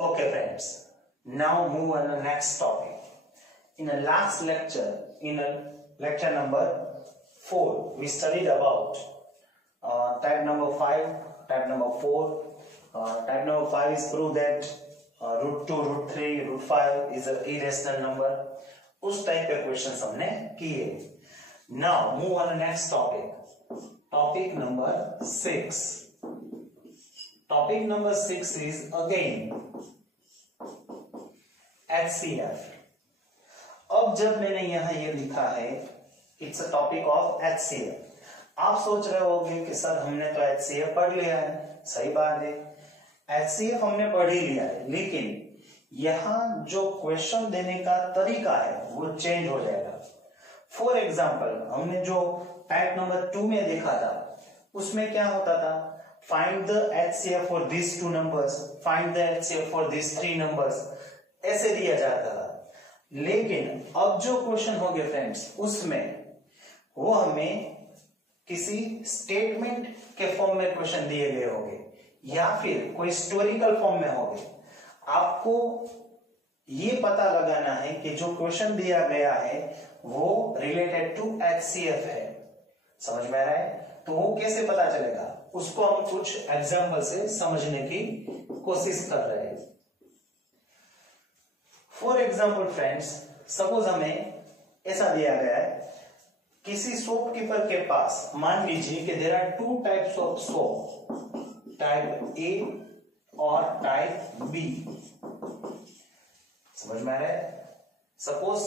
Okay friends, now move on to the next topic. In the last lecture, lecture number 4, we studied about type number 5, type number 4. Type number 5 is prove that root 2, root 3, root 5 is an irrational number. उस type के question हमने किए. Now move on to the next topic. Topic number 6. Topic number 6 is again HCF. अब जब मैंने यहां ये लिखा है it's a topic of HCF, आप सोच रहे होंगे कि सर हमने तो HCF पढ़ लिया है. सही बात है, HCF हमने पढ़ ही लिया है, लेकिन यहां जो क्वेश्चन देने का तरीका है वो चेंज हो जाएगा. फॉर एग्जाम्पल हमने जो टाइप नंबर 2 में देखा था उसमें क्या होता था, find the HCF for this 2 numbers, find the HCF for this 3 numbers, ऐसे दिया जाता था. लेकिन अब जो क्वेश्चन हो गए फ्रेंड्स उसमें वो हमें किसी स्टेटमेंट के फॉर्म में क्वेश्चन दिए गए होंगे या फिर कोई हिस्टोरिकल फॉर्म में होंगे. आपको ये पता लगाना है कि जो क्वेश्चन दिया गया है वो रिलेटेड टू HCF है. समझ में आ रहा है? तो वो कैसे पता चलेगा उसको हम कुछ एग्जांपल से समझने की कोशिश कर रहे हैं. फॉर एग्जाम्पल फ्रेंड्स, सपोज हमें ऐसा दिया गया है, किसी शॉपकीपर के पास मान लीजिए कि there are 2 types of soap, type A और टाइप बी. समझ में आ रहा है? Suppose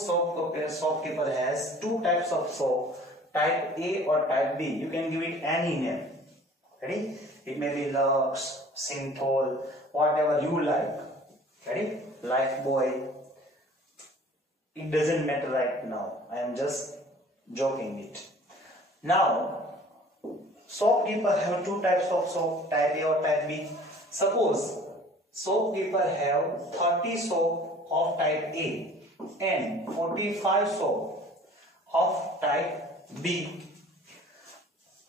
shopkeeper has 2 types of soap, type A और type B. You can give it any name. Ready? It may be Lux, Cinthol, whatever you like. Ready? Lifebuoy. It doesn't matter right now. I am just joking it. Now, shopkeeper have 2 types of soap, type A or type B. Suppose shopkeeper have 30 soap of type A and 45 soap of type B.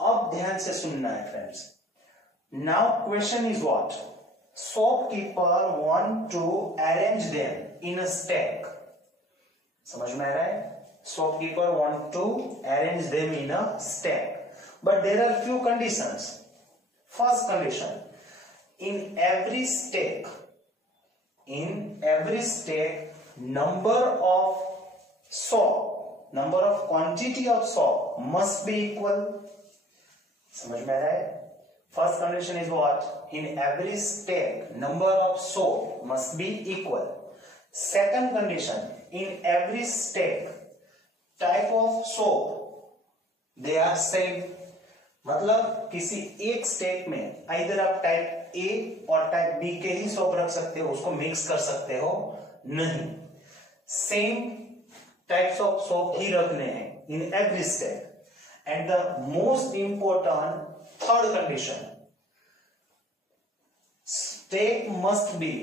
अब ध्यान से सुनना है friends. Now question is what? Shopkeeper want to arrange them in a stack. समझ में आ रहा है? Shopkeeper want to arrange them in a stack, but there are few conditions. First condition, in every stack, number of soap, number of quantity of soap must be equal. समझ में आ रहा है? First condition is what? In every stack, number of soap must be equal. Second condition, in every stack, type of soap they are same. मतलब किसी एक stake में either आप टाइप ए और टाइप बी के ही सोप रख सकते हो, उसको मिक्स कर सकते हो नहीं. सेम टाइप्स ऑफ सोप ही रखने हैं in every stack. And the most important third condition, stack must be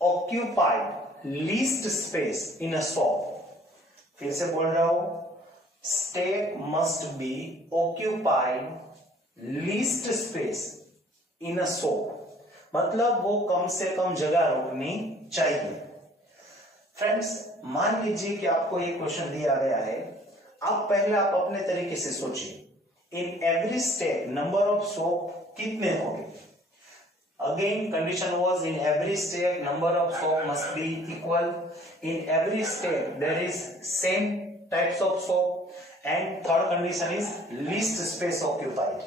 occupied least space in a soap. फिर से बोल रहा हूं, stack must be occupied least space in a soap. मतलब वो कम से कम जगह रोकनी चाहिए. फ्रेंड्स, मान लीजिए कि आपको ये क्वेश्चन दिया गया है. आप पहले आप अपने तरीके से सोचिए, in every stack number of soap कितने होंगे. Again condition was in every stack number of soap must be equal. In every stack there is same types of soap and third condition is least space occupied.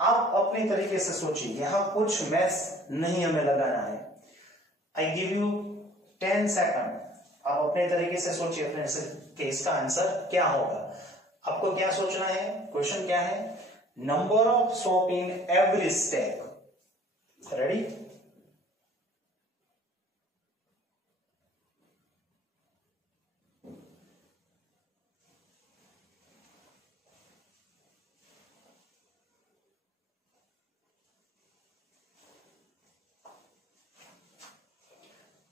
आप अपने तरीके से सोचिए, यहां कुछ maths नहीं हमें लगाना है. I give you 10 second. आप अपने तरीके से सोचिए फ्रेंड्स कि इसका आंसर क्या होगा. आपको क्या सोचना है? क्वेश्चन क्या है? Number of soap in every stack. Ready?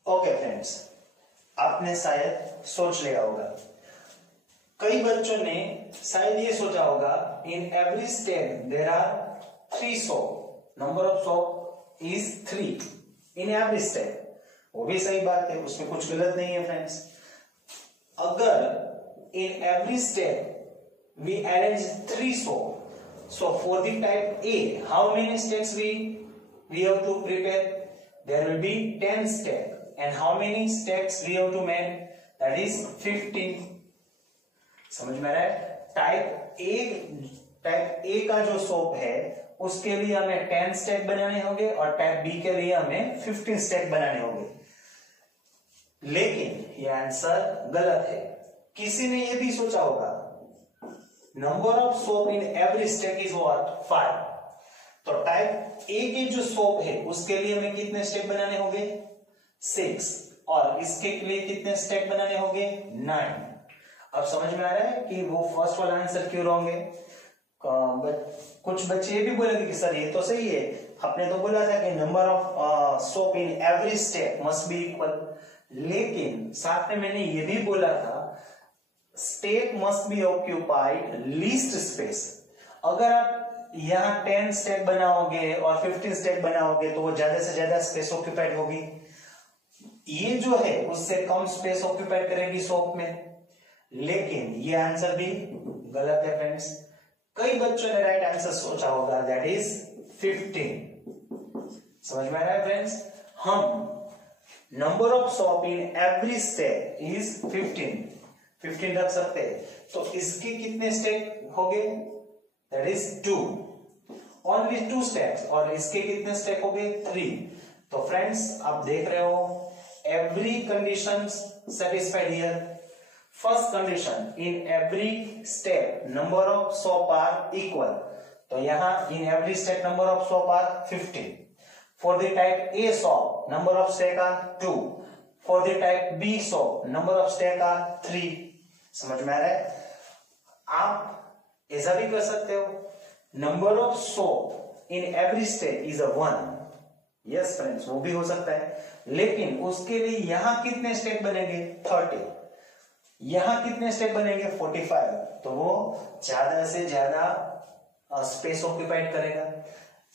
Okay friends, आपने शायद सोच लिया होगा. कई बच्चों ने शायद ये सोचा होगा, in every stack there are 3 soap, number of soap is 3 in every step. वो भी सही बात है, उसमें कुछ गलत नहीं है फ्रेंड्स। अगर in every step we arrange 3 soap, so for the type A, how many steps we have to prepare? There will be 10 steps. And how many steps we have to make? That is 15. समझ में आ रहा है? Type A का जो soap है उसके लिए हमें 10 स्टेप बनाने होंगे और टाइप बी के लिए हमें 15 स्टेप बनाने होंगे। लेकिन ये आंसर गलत है। किसी ने ये भी सोचा होगा number of soap in every step is what 5। तो टाइप ए की जो सोप है उसके लिए हमें कितने स्टेप बनाने होंगे 6 और इसके लिए कितने स्टेप बनाने होंगे 9। अब समझ में आ रहा है कि वो फर्स्ट वाला आंसर क्यों रॉन्ग है। कुछ बच्चे ये भी बोलेंगे कि सर ये तो सही है, आपने तो बोला था कि number of soap in every step must be equal, लेकिन साथ में मैंने ये भी बोला था step must be occupied least space. अगर आप यहाँ 10 स्टेप बनाओगे और 15 स्टेप बनाओगे तो वो ज्यादा से ज्यादा स्पेस ऑक्यूपाइड होगी। ये जो है उससे कम स्पेस ऑक्यूपाइड करेगी सोप में, लेकिन ये आंसर भी गलत है फ्रेंड्स। कई बच्चों ने राइट आंसर सोचा होगा दैट इज 15। समझ में आ रहा है फ्रेंड्स। हम number of soap in every step is 15 रख सकते हैं, तो इसके कितने स्टेप हो गए दैट इज 2, ओनली 2 स्टेप्स, और इसके कितने स्टेप हो गए 3। तो फ्रेंड्स आप देख रहे हो every condition satisfied here. First condition, in every step number of soap are equal, तो यहाँ in every step number of soap are 15. For the type A soap number of step are 2. For the type B soap number of step are 3. समझ में आ रहा है। आप ऐसा भी कर सकते हो number of soap in every step is a 1. Yes friends वो भी हो सकता है, लेकिन उसके लिए यहां कितने स्टेप बनेंगे 30, यहां कितने स्टेप बनेंगे 45, तो वो ज्यादा से ज्यादा स्पेस ऑक्यूपाइड करेगा।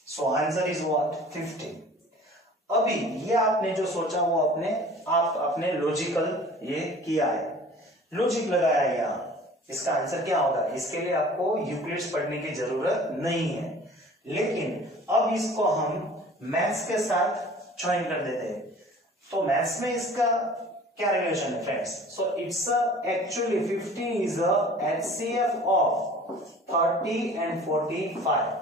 So answer is what 15। अभी ये आपने जो सोचा वो अपने लॉजिकल ये किया है, लॉजिक लगाया है यहाँ। इसका आंसर क्या होगा, इसके लिए आपको यूक्लिड्स पढ़ने की जरूरत नहीं है, लेकिन अब इसको हम मैथ्स के साथ ज्वाइन कर देते हैं। तो मैथ्स में इसका क्या रिलेशन है friends. So it's actually 15 is a HCF of 30 and 45।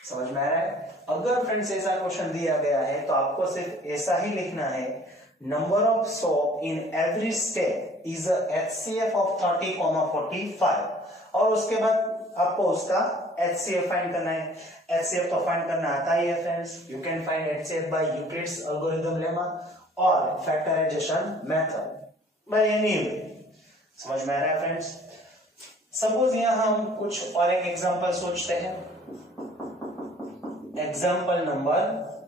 समझ में आ रहा है। अगर फ्रेंड्स ऐसा क्वेश्चन दिया गया है तो आपको सिर्फ ऐसा ही लिखना है number of soap in every step is a HCF of 30, 45, और उसके बाद आपको उसका HCF फाइंड करना है। HCF तो फाइंड करना आता ही है friends. You can find HCF by Euclid's algorithm lemma और factorisation method by any way. समझ में आ रहा है फ्रेंड्स। सपोज यहां हम कुछ और एक एग्जांपल सोचते हैं। एग्जांपल नंबर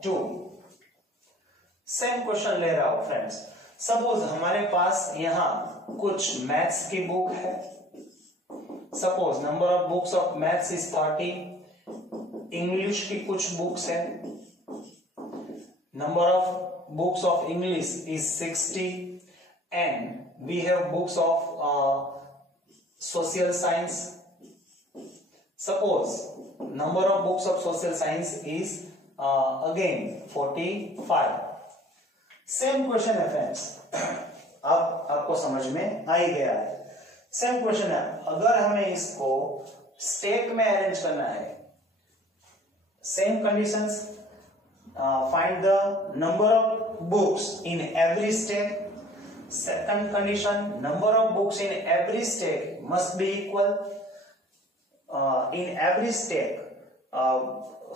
2, सेम क्वेश्चन ले रहा हूं फ्रेंड्स। सपोज हमारे पास यहां कुछ मैथ्स की बुक है। Suppose number of books of maths is 30, English की कुछ बुक्स है, number of books of English is 60, and we have books of social science. Suppose number of books of social science is again 45। Same question है friends, अब आपको समझ में आ ही गया है। सेम क्वेश्चन है, अगर हमें इसको स्टेप में अरेंज करना है, same conditions, find the number of books in every step. Second condition, number of books in every step must be equal. In every step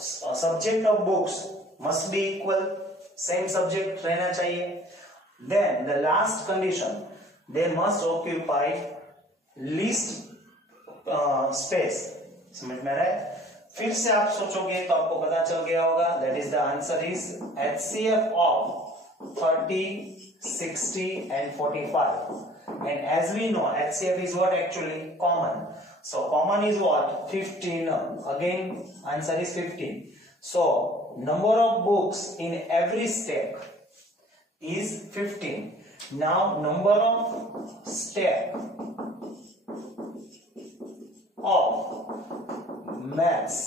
subject of books must be equal, same subject रहना चाहिए। Then the last condition, they must occupy least space. समझ में आ रहा है। फिर से आप सोचोगे तो आपको पता चल गया होगा that is the answer is HCF of 30, 60 and 45, and as we know HCF is what actually common, so common is what 15, again answer is 15. So number of books in every step is 15. Now number of step of maths,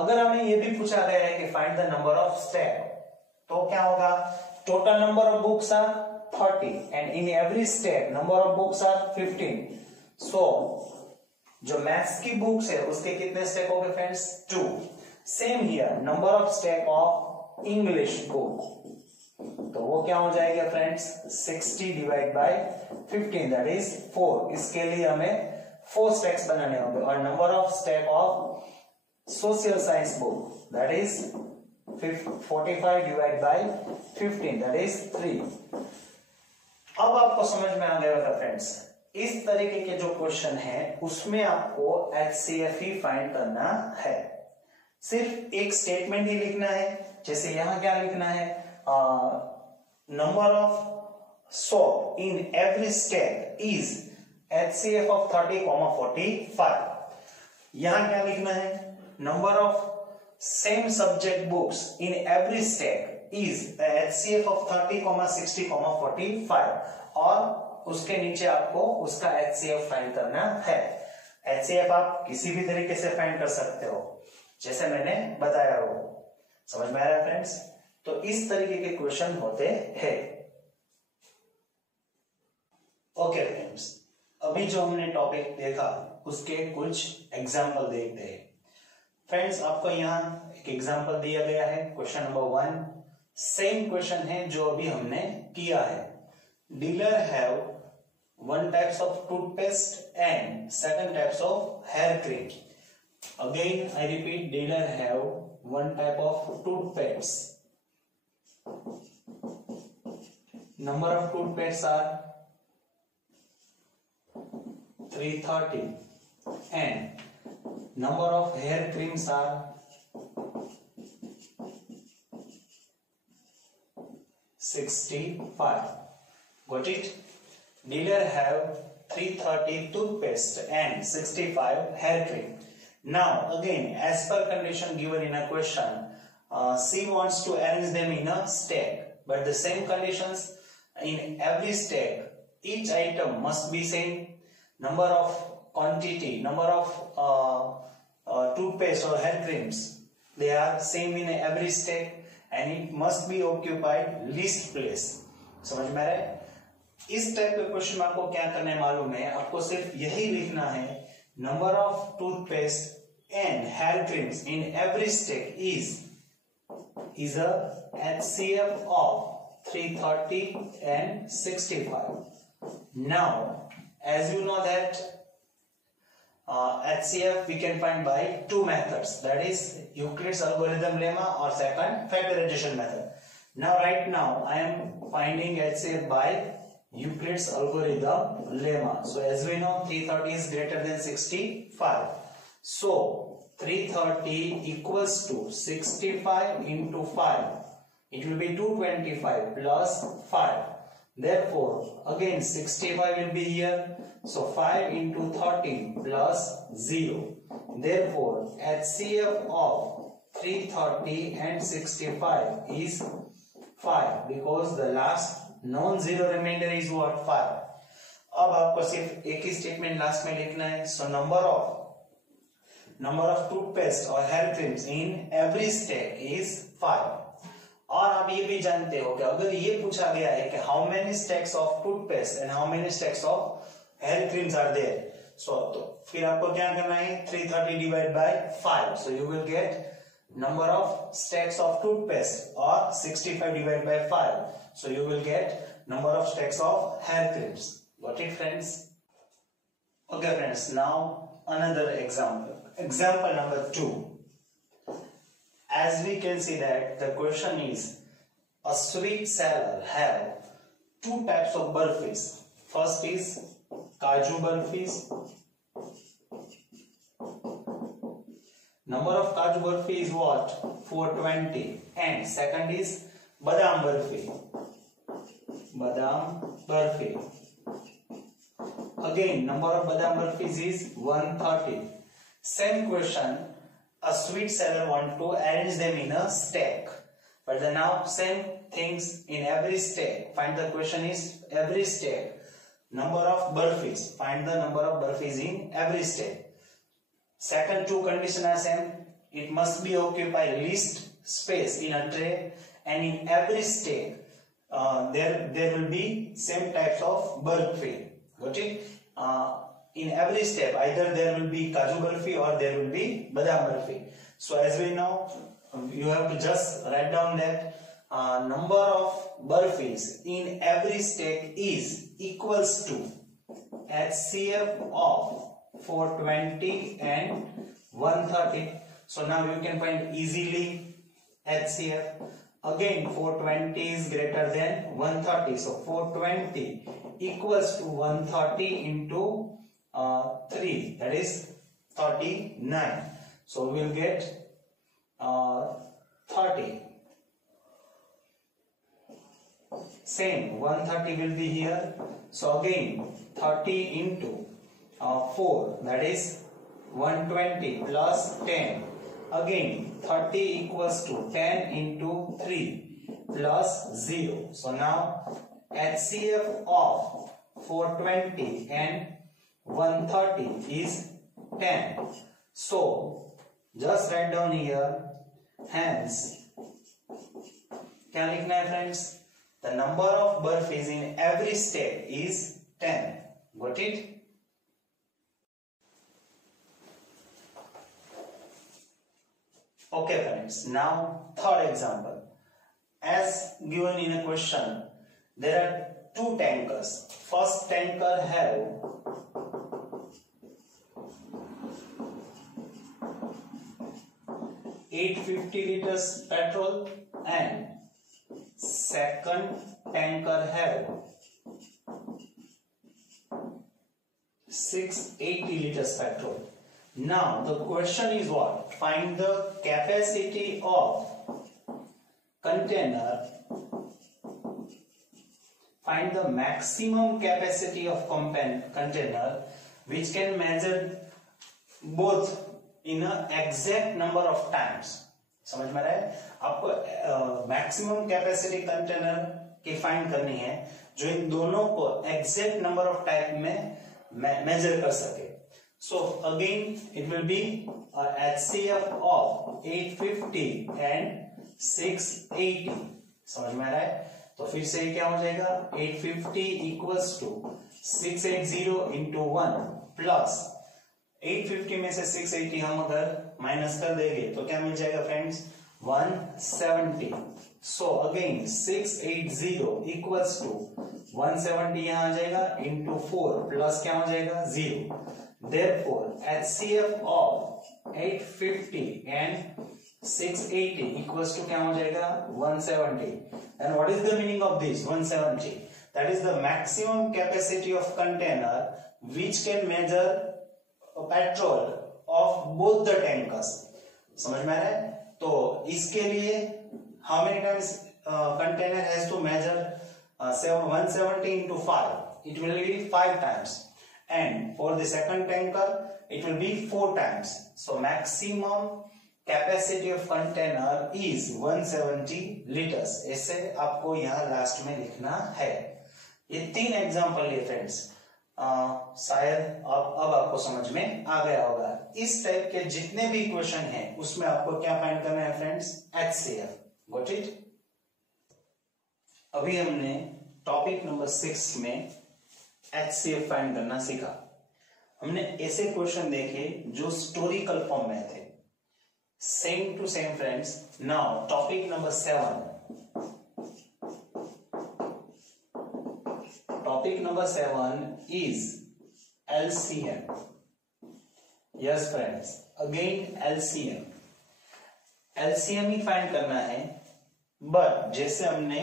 अगर हमें ये भी पूछा गया है कि find the number of step, तो क्या होगा? Total number of books are 30 and in every step number of books are 15. So जो मैथ्स की बुक्स है उसके कितने स्टेप हो गए friends? 2. Same here number of step of English book, तो वो क्या हो जाएगा friends? 60 divide by 15 that is 4. इसके लिए हमें 4 स्टेप्स बनाने होंगे. और number of step of social science book that is 45 divide by 15 that is 3. अब आपको समझ में आ गया होगा फ्रेंड्स, इस तरीके के जो क्वेश्चन है उसमें आपको HCF ही फाइंड करना है. सिर्फ एक स्टेटमेंट ही लिखना है. जैसे यहां क्या लिखना है? Number of soap in every step is HCF of 30, 45. यहां क्या लिखना है? Number of same subject books in every step is HCF of 30, 60, 45. और उसके नीचे आपको उसका HCF फाइंड करना है. HCF आप किसी भी तरीके से फाइंड कर सकते हो, जैसे मैंने बताया हो. समझ में आ रहा है फ्रेंड्स? तो इस तरीके के क्वेश्चन होते हैं. ओके फ्रेंड्स, अभी जो हमने टॉपिक देखा उसके कुछ एग्जाम्पल देखते हैं. फ्रेंड्स, आपको यहाँ एक एग्जाम्पल दिया गया है. क्वेश्चन नंबर 1 सेम क्वेश्चन है जो अभी हमने किया है. Dealer have 1 types of toothpaste and 2 types of hair cream. Again, I repeat, dealer have 1 type of toothpaste. Number of toothpastes are 330 and number of hair creams are 65. Got it? Dealer have 330 toothpaste and 65 hair cream. Now again, as per condition given in a question, C wants to arrange them in a stack, but the same conditions in every stack, each item must be same. Number of quantity, number of toothpaste or hair creams, they are same in every stack and it must be occupied least place. समझ में आ रहा है? इस type के question में आपको क्या करना है मालूम है? आपको सिर्फ यही लिखना है, number of toothpaste and hair creams in every stack is a HCF of 330 and 65. Now, as you know that HCF we can find by 2 methods, that is Euclid's algorithm lemma or second factorization method. Now right now I am finding HCF by Euclid's algorithm lemma. So as we know 330 is greater than 65. So 330 equals to 65 into 5. It will be 225 plus 5. Therefore, again 65 will be here. So 5 into 13 plus 0. Therefore, HCF of 330 and 65 is 5 because the last non-zero remainder is what? 5. अब आपको सिर्फ एक ही statement last में लिखना है. So number of toothpaste or hair creams in every stack is 5. और आप ये भी जानते हो कि अगर ये पूछा गया है कि how many stacks of toothpaste and how many stacks of hair creams are there, so तो फिर आपको क्या करना है? 330 divided by 5. So you will get number of stacks of toothpaste or 65 divided by 5. So you will get number of stacks of hair creams. Got it, friends? Okay, friends. Now another example. Example number 2. As we can see that the question is, a sweet seller have 2 types of burfis. First is Kaju burfis. Number of Kaju burfi is what? 420. And second is Badam burfi. Badam burfi. Again, number of Badam burfis is 130. Same question, a sweet seller want to arrange them in a stack. But the now same things in every state. Find the question is every state. Number of burpees. Find the number of burpees in every state. Second two condition are same. It must be occupy least space in a tray, and in every state there will be same types of burpee. Got it? In every step either there will be kaju burfi or there will be badam burfi. So as we know, you have to just write down that number of burfis in every state is equals to HCF of 420 and 130. So now you can find easily HCF. Again 420 is greater than 130. So 420 equals to 130 into 3, that is 39. So we will get 30. Same 130 will be here. So again 30 into 4, that is 120 plus 10. Again 30 equals to 10 into 3 plus 0. So now HCF of 420 and 130 is 10. So just write down here, hence क्या लिखना है friends? The number of burpees in every step is 10. Got it? Okay friends, now third example. As given in a question, there are two tankers. First tanker have 850 liters petrol and second tanker have 680 liters petrol. Now the question is what? Find the capacity of container. Find the maximum capacity of container which can measure both in an exact number of times. समझ में रहा है? आपको maximum capacity container की find करनी है जो इन दोनों को एग्जैक्ट नंबर ऑफ टाइम में मेजर कर सके. So again it will be HCF of 850 and 680. समझ में आ रहा है? तो फिर से क्या हो जाएगा? 850 equals to 680 into 1 plus 850 में से 680 हम अगर माइनस कर देंगे तो क्या मिल जाएगा friends? 170. So again 680 equals to 170 यहाँ आ जाएगा into 4 प्लस क्या हो जाएगा? 0. Therefore HCF of 850 and 680 equals to क्या हो जाएगा? 170. And what is the meaning of this 170? That is the maximum capacity of container which can measure petrol of both the tankers. समझ में आ रहा है? तो इसके लिए how many times container has to measure 170 into 5? It will be 5 times. And for the second tanker it will be 4 times. So maximum capacity of container is 170 liters. ऐसे आपको यहाँ लास्ट में लिखना है. ये 3 एग्जाम्पल लिए फ्रेंड्स. शायद अब आपको समझ में आ गया होगा. इस टाइप के जितने भी क्वेश्चन हैं उसमें आपको क्या फाइंड करना है फ्रेंड्स? HCF. Got it? अभी हमने टॉपिक नंबर 6 में HCF फाइंड करना सीखा. हमने ऐसे क्वेश्चन देखे जो स्टोरिकल फॉर्म में थे. Same to same friends. Now topic number 7. Topic number 7 is LCM. Yes friends, again LCM. LCM ही फाइंड करना है, बट जैसे हमने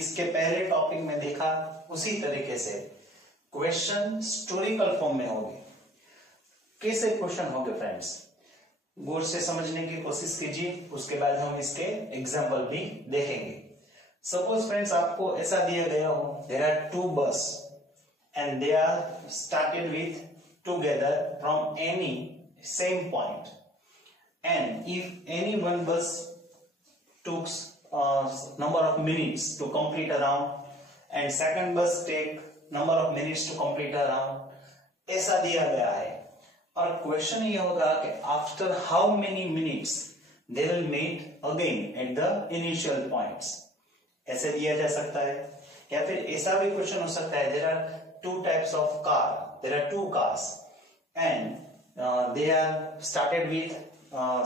इसके पहले टॉपिक में देखा उसी तरीके से क्वेश्चन स्टोरिकल फॉर्म में होंगे. कैसे क्वेश्चन होंगे फ्रेंड्स? गौर से समझने की कोशिश कीजिए, उसके बाद हम इसके एग्जाम्पल भी देखेंगे. सपोज फ्रेंड्स आपको ऐसा दिया गया हो, देयर आर 2 बस and they are started with together from any same point, and if any one bus took number of minutes to complete a round, and second bus take number of minutes to complete a round, ऐसा दिया गया है। और question ये होगा कि after how many minutes they will meet again at the initial points, ऐसे दिया जा सकता है। या फिर ऐसा भी क्वेश्चन हो सकता है, there are two types of car, there are two cars and they are started with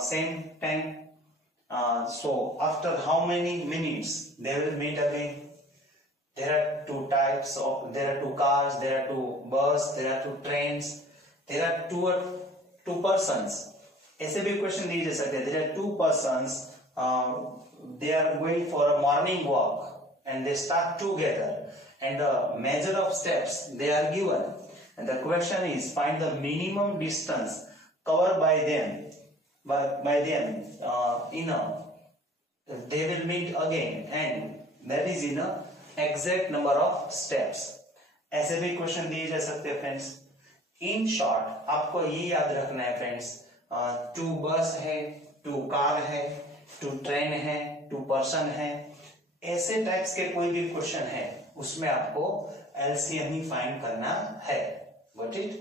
same time, so after how many minutes they will meet again. There are two types of, there are two cars, there are two bus, there are two trains, there are two persons. ऐसे भी question दिए जा सकते हैं। There are two persons, they are going for a morning walk and they start together, and the measure of steps they are given. And the question is, find the minimum distance covered by them, they will meet again, and that is in a exact number of steps. ऐसे भी question दिए जा सकते हैं friends. In short आपको ये याद रखना है फ्रेंड्स, टू बस है, टू कार है, टू ट्रेन है, टू पर्सन है, ऐसे टाइप्स के कोई भी क्वेश्चन है उसमें आपको एलसीएम ही फाइंड करना है। Got it?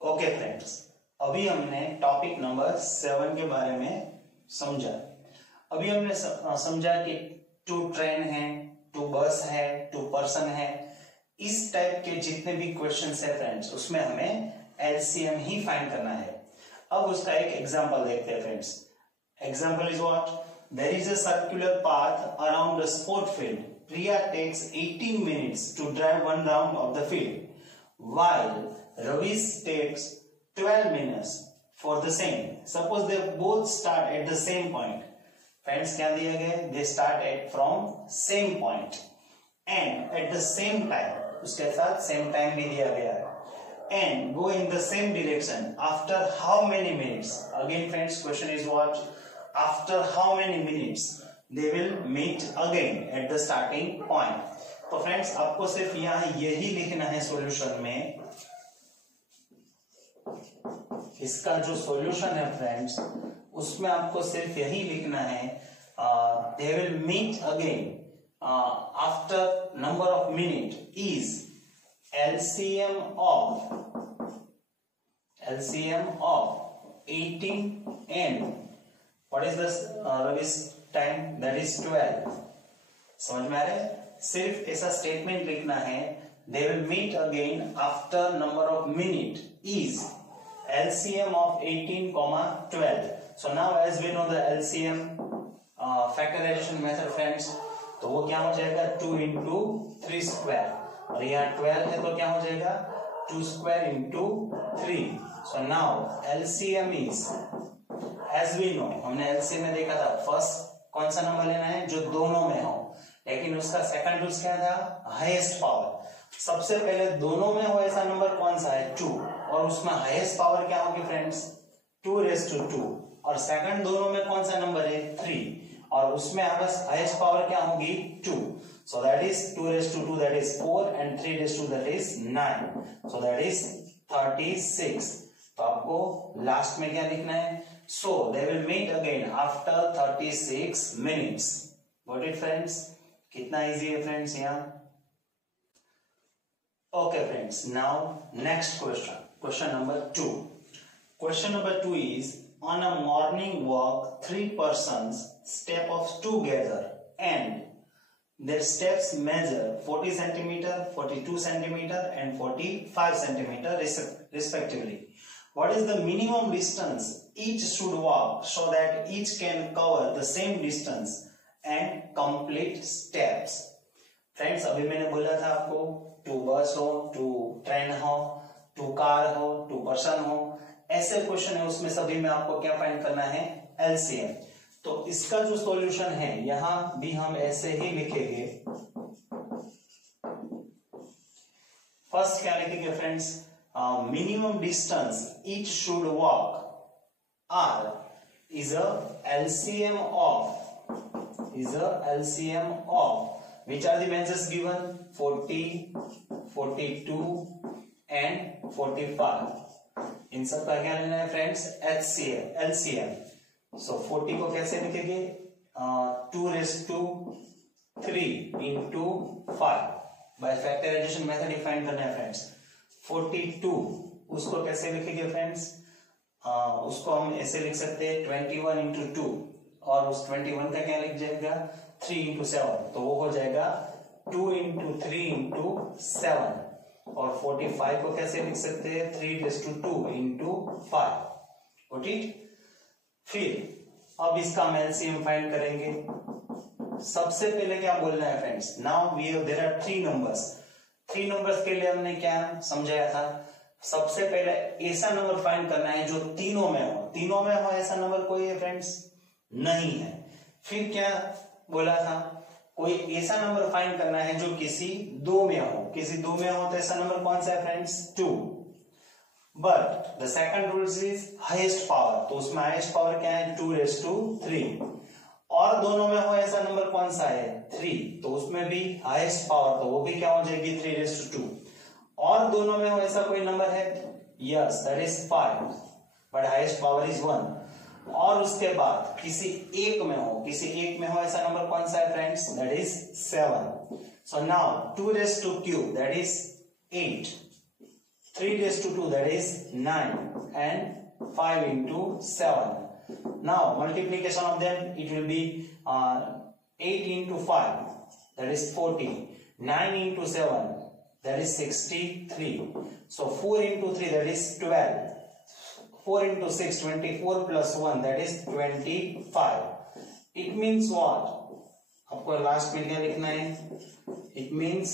ओके फ्रेंड्स, अभी हमने टॉपिक नंबर 7 के बारे में समझा। अभी हमने समझा कि टू ट्रेन है, टू बस है, टू पर्सन है, इस टाइप के जितने भी क्वेश्चंस है फ्रेंड्स उसमें हमें एलसीएम ही फाइंड करना है। अब उसका एक एग्जांपल देखते हैं friends. Example is what? There is a circular path around the sport field. Priya takes 18 minutes to drive one round of the field, while Ravish takes 12 minutes for the same. Suppose they both start at the same point. Friends, क्या दिया गया? They start at from same point and at the same time. उसके साथ same time भी दिया गया है. And go in the same direction. After how many minutes? Again, friends, question is what? After how many minutes they will meet again at the starting point. तो friends आपको सिर्फ यहाँ यही लिखना है सॉल्यूशन में। इसका जो सॉल्यूशन है फ्रेंड्स उसमें आपको सिर्फ यही लिखना है, they will meet again after number of minute is LCM of 18 and what is this Ravi's time? That is 12. समझ में आ रहा है? सिर्फ ऐसा स्टेटमेंट लिखना है, they will meet again after number of minute is LCM of 18, 12. So now as we know the LCM factorization method friends, तो वो क्या हो जाएगा 2 into 3 square, और यहाँ 12 है तो क्या हो जाएगा 2 square into 3. So now LCM is, as we know, हमने LCM में देखा था फर्स्ट कौन सा नंबर लेना है जो दोनों में हो, लेकिन उसका सेकंड रूल्स क्या था? Highest power. सबसे पहले दोनों में हो ऐसा नंबर कौन सा है? 2, और उसमें हाईएस्ट पावर क्या होगी फ्रेंड्स? 2⁻², और सेकंड दोनों में कौन सा नंबर है? 3, और उसमें हाईएस्ट पावर क्या होगी? 2. So that is 2⁻², that is 4, and 3⁻², that is 9. So that is 36. तो आपको लास्ट में क्या लिखना है? So they will meet again after 36 minutes. Got it friends? कितना इजी है फ्रेंड्स यहाँ? Okay friends, now next question. Question number 2. Question number 2 is, on a morning walk, 3 persons step off together and their steps measure 40 centimeter, 42 centimeter and 45 centimeter respectively. What is the minimum distance each should walk so that each can cover the same distance and complete steps? Friends, अभी मैंने बोला था आपको to बस हो, to train हो, to car हो, to person हो, ऐसे क्वेश्चन है उसमें सभी में आपको क्या फाइंड करना है? एलसीएम। तो इसका जो सॉल्यूशन है यहां भी हम ऐसे ही लिखेंगे। फर्स्ट क्या लिखेंगे friends? minimum distance each should walk R is a LCM of which are the measures given? 40, 42 and 45. इन सब का क्या लेना है फ्रेंड्स? LCM. So 40 को कैसे लिखेंगे? 2⁵ into 5 by factorization method define करना है फ्रेंड्स। 42 उसको कैसे लिखेंगे फ्रेंड्स? उसको हम ऐसे लिख सकते हैं 21 इंटू 2 और उस 21 का क्या लिख जाएगा 3 इंटू 7, तो वो हो जाएगा 2 इंटू 3 इंटू 7। और 45 को कैसे लिख सकते हैं 3⁵2 इंटू 5। फिर अब इसका हम एलसीएम फाइंड करेंगे। सबसे पहले क्या बोलना है friends? Now there are 3 numbers. 3 numbers के लिए हमने क्या समझाया था? सबसे पहले ऐसा नंबर फाइंड करना है जो तीनों में हो। तीनों में हो ऐसा नंबर कोई है फ्रेंड्स? नहीं है। फिर क्या बोला था? कोई ऐसा नंबर फाइंड करना है जो किसी दो में हो। किसी दो में हो तो ऐसा नंबर कौन सा है friends? 2। But the second rule is highest power, तो उसमें हाईएस्ट पावर क्या है 2⁵3। और दोनों में हो ऐसा नंबर कौन सा है 3, तो उसमें भी हाईएस्ट पावर, तो वो भी क्या हो जाएगी 3⁵2। और दोनों में हो ऐसा कोई नंबर है? Yes, that is 5, but highest power is 1। और उसके बाद किसी एक में हो, किसी एक में हो ऐसा नंबर कौन सा है friends? That is 7। So now 2⁵3 that is 8, 3⁵2 that is 9, and 5 into 7. Now multiplication of them, it will be 8 into 5 that is 40, 9 into 7 that is 63. So 4 into 3 that is 12, 4 into 6 24 plus 1 that is 25. It means what? आपको last में क्या लिखना है? It means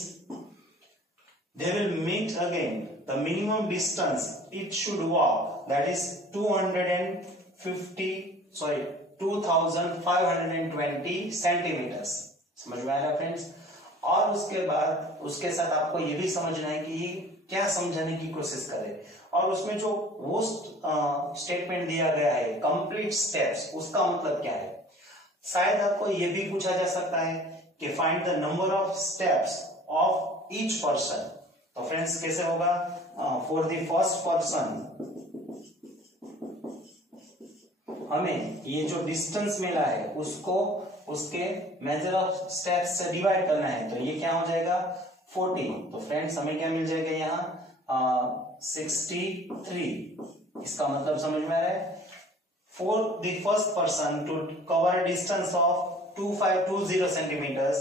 they will meet again. The minimum distance it should walk, that is 2520 centimetres. समझ में आ रहा है फ्रेंड्स? और उसके बाद उसके साथ आपको ये भी समझना है कि ये क्या समझाने की कोशिश करे। और उसमें जो वो स्टेटमेंट दिया गया है कंप्लीट स्टेप्स, उसका मतलब क्या है? शायद आपको ये भी पूछा जा सकता है कि find the number of steps of each person. तो फ्रेंड्स कैसे होगा? फॉर द फर्स्ट पर्सन हमें ये जो डिस्टेंस मिला है उसको उसके मेजर ऑफ स्टेप्स से डिवाइड करना है, तो ये क्या हो जाएगा 40। तो फ्रेंड्स हमें क्या मिल जाएगा यहाँ 63। इसका मतलब समझ में आ रहा है? For the first person to cover distance of 2520 centimetres,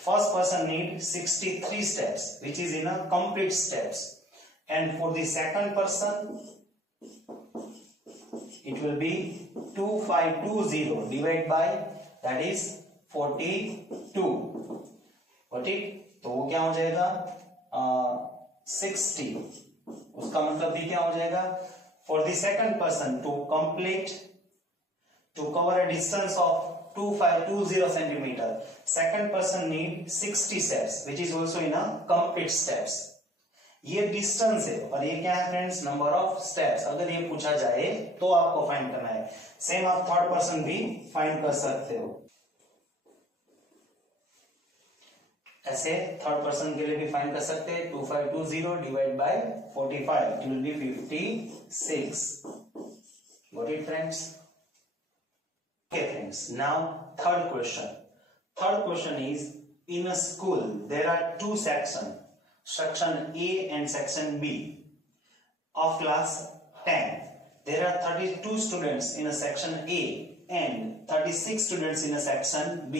first person need 63 steps, which is in a complete steps. And for the second person, it will be 2520 divided by that is 42. Got it? तो वो क्या हो जाएगा 60। उसका मतलब भी क्या हो जाएगा? For the second person to cover a distance of 2520 centimeter, second person need 60 steps, which is also in a complete steps. ये डिस्टेंस है और ये क्या है फ्रेंड्स? Number of steps. अगर ये पूछा जाए तो आपको फाइंड करना है। सेम आप थर्ड पर्सन भी फाइंड कर सकते हो। ऐसे थर्ड पर्सन के लिए भी फाइंड कर सकते हैं। 2520 divide by 45, it will be 56। Got it friends? Okay friends, now third question. Third question is, in a school there are two sections, section A and section B of class 10. There are 32 students in a section A and 36 students in a section B.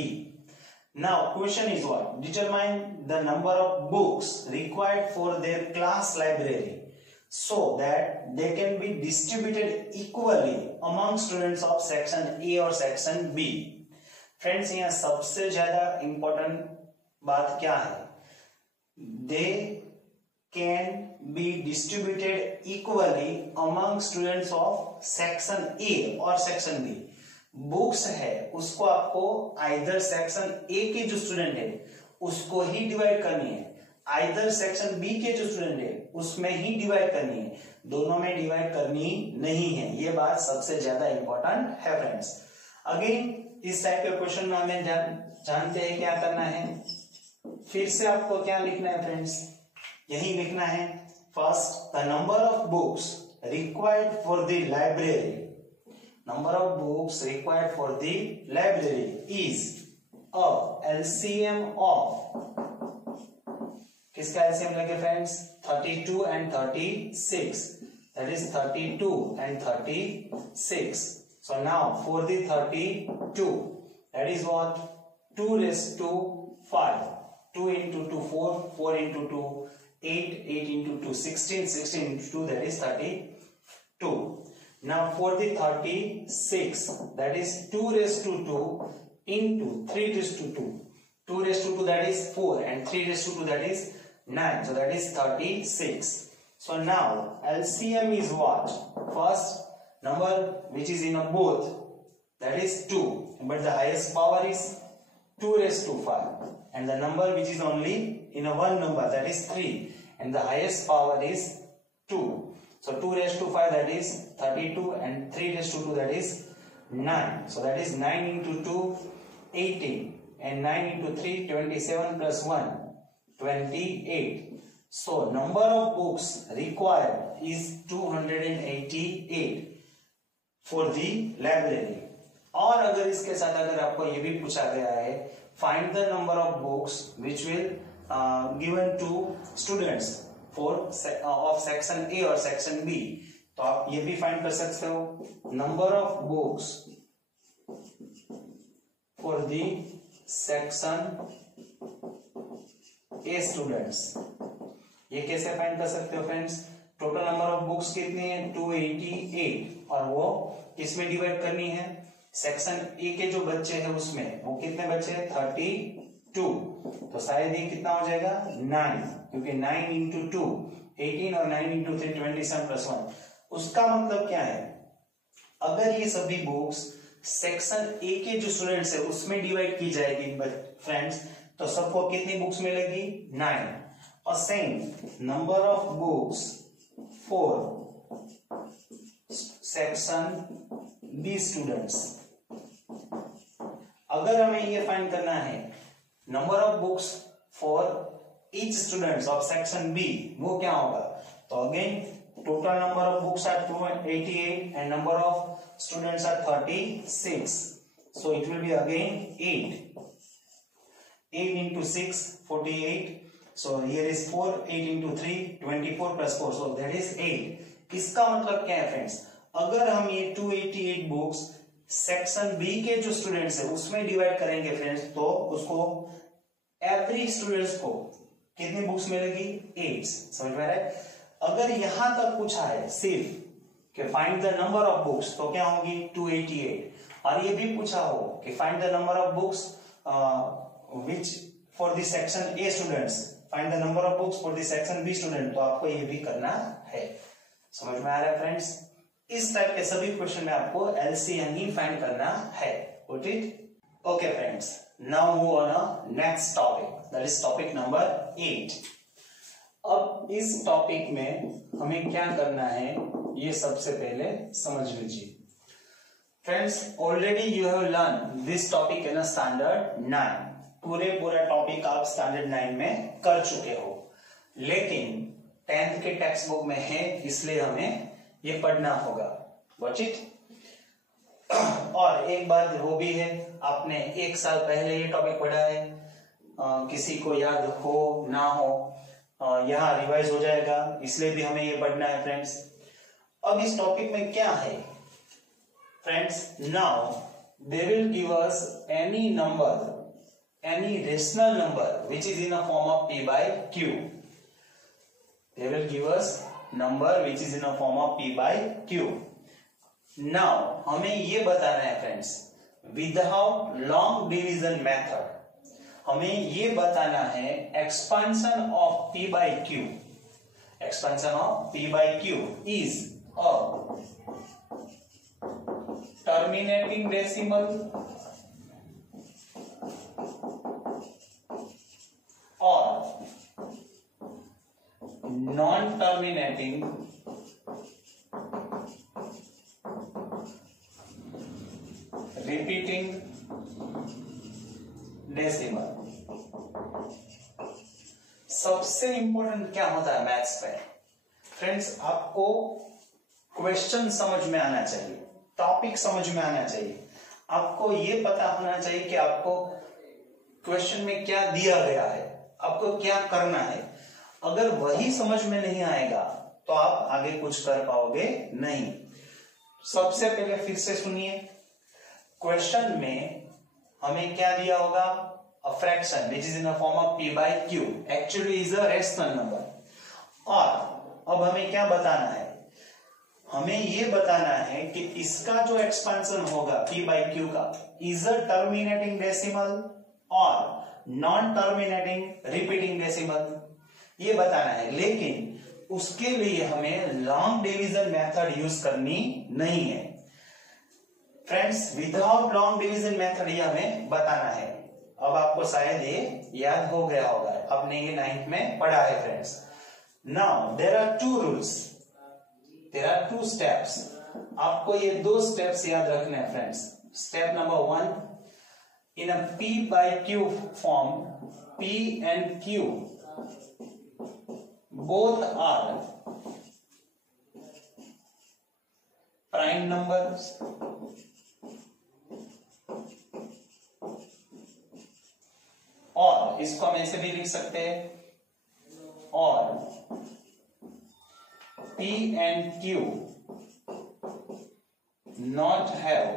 Now question is what? Determine the number of books required for their class library so that they can be distributed equally among students of section A और section B. Friends यहाँ सबसे ज्यादा important बात क्या है? They can be distributed equally among students of section A और section B. Books है उसको आपको आइदर सेक्शन A के जो स्टूडेंट है उसको ही डिवाइड करनी है, आइदर सेक्शन बी के जो स्टूडेंट है उसमें ही डिवाइड करनी है, दोनों में डिवाइड करनी नहीं है। ये बात सबसे ज्यादा इंपॉर्टेंट है फ्रेंड्स। अगेन इस टाइप के क्वेश्चन में हमें जानते हैं क्या करना है। फिर से आपको क्या लिखना है फ्रेंड्स? यही लिखना है। First, the number of books required for the library, number of books required for the library is a LCM of किसका LCM लगे friends 32 and 36, that is 32 and 36. So now for the 32, that is what 2 raised to 5, 2 into 2 4, 4 into 2 8, 8 into 2 16, 16 into 2, that is 32. Now for the 36, that is 2 raised to 2 into 3 raised to 2, 2 raised to 2, that is 4, and 3 raised to 2, that is 9, so that is 36. So now LCM is what? First number which is in a both, that is 2, but the highest power is 2 raised to 5, and the number which is only in a one number, that is 3, and the highest power is 2. So 2 raised to 5, that is 32, and 3 raised to 2, that is 9. So that is 9 into 2 18, and 9 into 3 27 plus 1 28. So number of books required is 288 for the library. और अगर इसके साथ अगर आपको ये भी पूछा गया है find the number of books which will given to students for of section A or section B, तो आप ये भी फाइंड कर सकते हो number of books for the section A students. ये कैसे फाइंड कर सकते हो friends? Total number of books कितनी है 288, और वो किसमें डिवाइड करनी है? सेक्शन ए के जो बच्चे हैं उसमें, वो कितने बच्चे हैं 32, तो शायद ये कितना हो जाएगा 9, क्योंकि 9 इंटू 2 18 और 9 इंटू 3 27 प्लस 1. उसका मतलब क्या है? अगर ये सभी बुक्स सेक्शन ए के जो स्टूडेंट्स है उसमें डिवाइड की जाएगी फ्रेंड्स, तो सबको कितनी बुक्स मिलेगी 9. और same number of books for section B students, अगर हमें ये फाइंड करना है number of books for each students of section B, वो क्या होगा? तो again total number of books are 288 and number of students are 36, so it will be again 8 into 6 48, so here is 4, 8 into 3 24 plus 4, so that is 8. इसका मतलब क्या है friends? अगर हम ये 288 बुक्स सेक्शन बी के जो स्टूडेंट्स है उसमें डिवाइड करेंगे फ्रेंड्स, तो उसको एवरी स्टूडेंट्स को कितनी बुक्स मिलेगी 8. समझ में आ रहा है? अगर यहां तक पूछा है सिर्फ कि find the number of books, तो क्या होगी 288, और ये भी पूछा हो कि find the number of books which for the section A students, find the number of books for the section B student, तो आपको ये भी करना है. समझ में आ रहा है फ्रेंड्स? इस टाइप के सभी क्वेश्चन में आपको एलसीएम ही फाइंड करना है. Got it? Okay friends, now move on next topic, that is topic number 8. अब इस टॉपिक में हमें क्या करना है ये सबसे पहले समझ लीजिए friends. Already you have learn this topic in standard 9. पूरा टॉपिक आप स्टैंडर्ड 9 में कर चुके हो, लेकिन 10th के टेक्स्ट बुक में है, इसलिए हमें ये पढ़ना होगा. Watch it. और एक बात वो भी है, आपने 1 साल पहले ये टॉपिक पढ़ा है, किसी को याद हो ना हो, यहाँ रिवाइज हो जाएगा, इसलिए भी हमें ये पढ़ना है फ्रेंड्स. अब इस टॉपिक में क्या है friends? Now they will give us any number, any rational number which is in a form of p by q. They will give us number which is in a form of p by q. Now हमें ये बताना है friends, without long division method, हमें ये बताना है expansion of p by q. Expansion of p by q is a terminating decimal or non-terminating repeating decimal. सबसे important क्या होता है मैथ्स में फ्रेंड्स? आपको क्वेश्चन समझ में आना चाहिए, टॉपिक समझ में आना चाहिए, आपको ये पता होना चाहिए कि आपको क्वेश्चन में क्या दिया गया है, आपको क्या करना है। अगर वही समझ में नहीं आएगा तो आप आगे कुछ कर पाओगे नहीं। सबसे पहले फिर से सुनिए, क्वेश्चन में हमें क्या दिया होगा, a fraction which is in the form of p by q, actually is a rational number. और अब हमें क्या बताना है, हमें ये बताना है कि इसका जो एक्सपेंशन होगा p by q का, इज अ टर्मिनेटिंग डेसिमल और नॉन टर्मिनेटिंग रिपीटिंग डेसिमल, ये बताना है। लेकिन उसके लिए हमें लॉन्ग डिवीजन मेथड यूज करनी नहीं है friends, without long division method ये हमें बताना है। अब आपको शायद ये याद हो गया होगा, आपने ये 9th में पढ़ा है friends. Now there are 2 rules, there are 2 steps, आपको ये 2 स्टेप्स याद रखने हैं friends. Step number 1, in a p by q form, p and q both are prime numbers और इसको हम ऐसे भी लिख सकते हैं, और p and q not have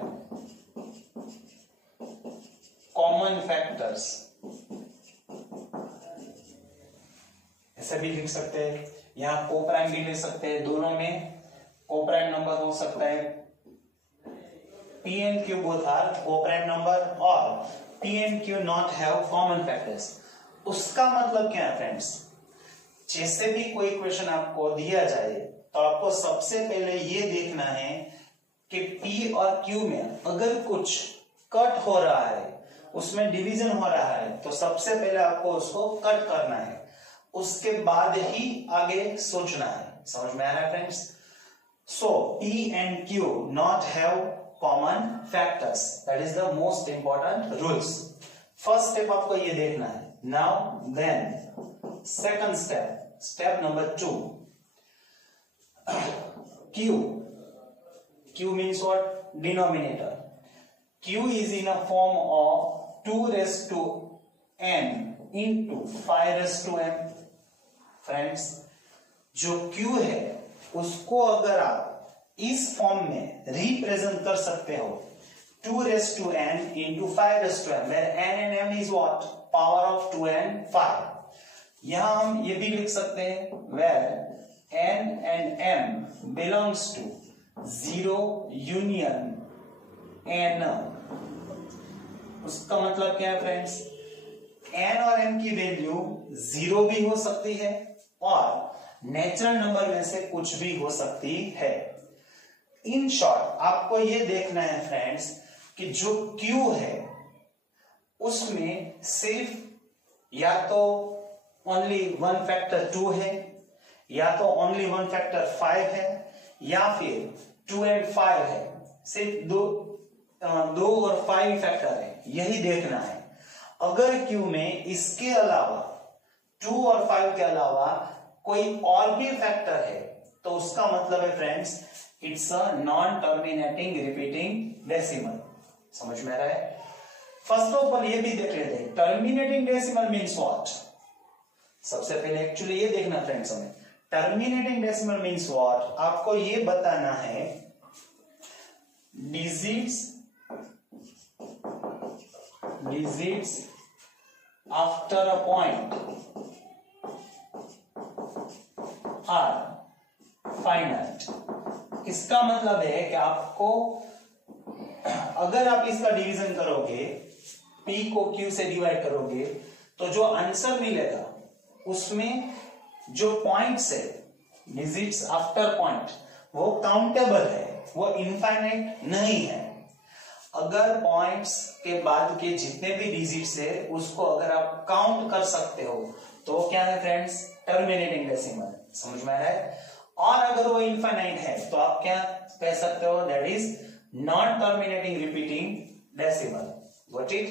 common factors, ऐसे भी लिख सकते हैं। यहां कोप्राइम भी ले सकते हैं, दोनों में कोप्राइम नंबर हो सकता है। p and q both are coprime number और p and q not have common factors। उसका मतलब क्या है फ्रेंड्स, जैसे भी कोई क्वेश्चन आपको दिया जाए तो आपको सबसे पहले ये देखना है कि p और q में अगर कुछ कट हो रहा है, उसमें डिवीजन हो रहा है, तो सबसे पहले आपको उसको कट करना है, उसके बाद ही आगे सोचना है। समझ में आ रहा है friends? So p and q not have common factors, that is the most important rules। First step आपको ये देखना है। Now then second step, step number 2, q means what? Denominator। q is in a form of 2 raised to n into 5 raised to m। Friends, जो q है उसको अगर आप इस फॉर्म में रिप्रेजेंट कर सकते हो, 2 raised to n into 5 raised to m, where n and m is what? Power of 2 and 5। यहां हम ये भी लिख सकते हैं where n and m belongs to 0 union n। उसका मतलब क्या है फ्रेंड्स, n और m की वैल्यू 0 भी हो सकती है और नेचुरल नंबर में से कुछ भी हो सकती है। इन शॉर्ट आपको यह देखना है फ्रेंड्स कि जो Q है उसमें सिर्फ या तो ओनली 1 फैक्टर 2 है, या तो ओनली 1 फैक्टर 5 है, या फिर 2 and 5 है, सिर्फ दो और 5 फैक्टर है, यही देखना है। अगर Q में इसके अलावा 2 और 5 के अलावा कोई और भी फैक्टर है तो उसका मतलब है friends it's a non terminating repeating decimal. समझ में आ रहा है? फर्स्ट ऑफ ऑल ये भी देख लेते हैं, टर्मिनेटिंग डेसिमल मींस व्हाट। सबसे पहले एक्चुअली ये देखना फ्रेंड्स, हमें टर्मिनेटिंग डेसिमल मींस व्हाट, आपको ये बताना है digits after a point are finite. इसका मतलब है कि आपको अगर आप इसका डिवीजन करोगे, p को q से डिवाइड करोगे, तो जो आंसर मिलेगा उसमें जो पॉइंट्स है, डिजिट्स आफ्टर पॉइंट, वो काउंटेबल है, वो इनफाइनाइट नहीं है। अगर पॉइंट्स के बाद के जितने भी डिजिट्स है उसको अगर आप काउंट कर सकते हो तो क्या है फ्रेंड्स, टर्मिनेटिंग डेसिमल। समझ में आ रहा है? और अगर वो इनफाइनाइट है तो आप क्या कह सकते हो, that is non terminating repeating decimal. Got it?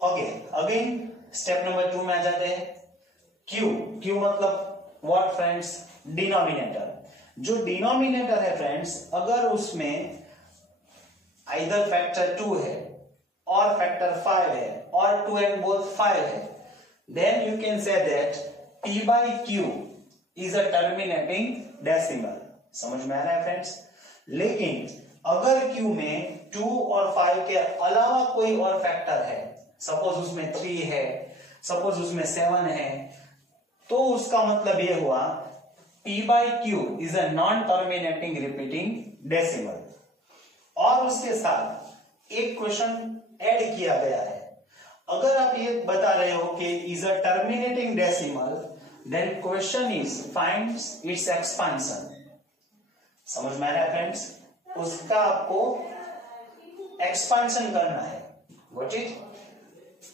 Okay, again step number 2 में आ जाते हैं। क्यू मतलब व्हाट फ्रेंड्स, डिनोमिनेटर। जो डिनोमिनेटर है फ्रेंड्स, अगर उसमें आइदर फैक्टर 2 है और फैक्टर 5 है और 2 and both 5 है, then you can say that p by q is a terminating decimal। समझ में आ रहा है फ्रेंड्स? लेकिन अगर q में 2 और 5 के अलावा कोई और फैक्टर है, सपोज उसमें 3 है, सपोज उसमें 7 है, तो उसका मतलब ये हुआ p by q is a non terminating repeating decimal। और उसके साथ एक क्वेश्चन ऐड किया गया है, अगर आप ये बता रहे हो कि is a terminating decimal, then question is find its expansion। समझ में आ रहा है फ्रेंड्स? उसका आपको एक्सपांशन करना है। Got it?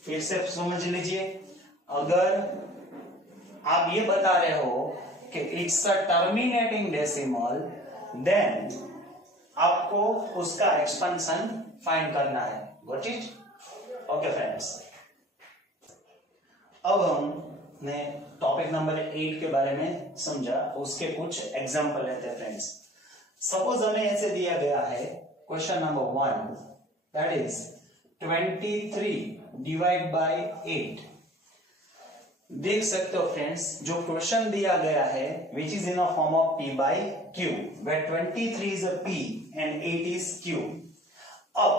फिर से समझ लीजिए, अगर आप ये बता रहे हो कि it's a terminating decimal, then आपको उसका एक्सपेंशन फाइंड करना है। Got it? ओके फ्रेंड्स, अब हमने टॉपिक नंबर 8 के बारे में समझा, उसके कुछ एग्जांपल लेते हैं फ्रेंड्स। सपोज हमें ऐसे दिया गया है question number 1, that is 23 divide by 8। देख सकते हो फ्रेंड्स, जो क्वेश्चन दिया गया है which is in a form of p by q, where 23 is a p and 8 is q। अब